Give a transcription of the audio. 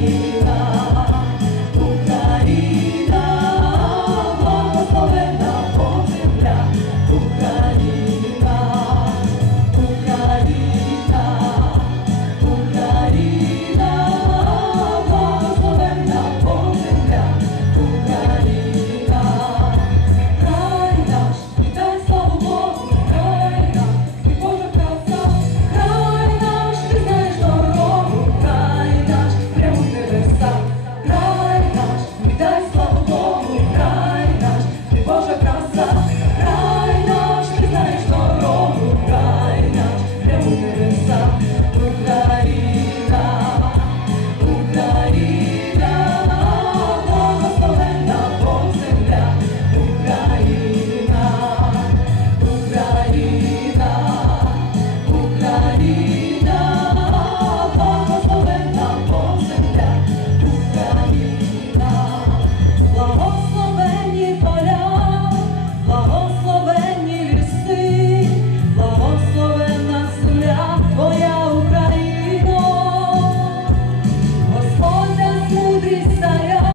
me.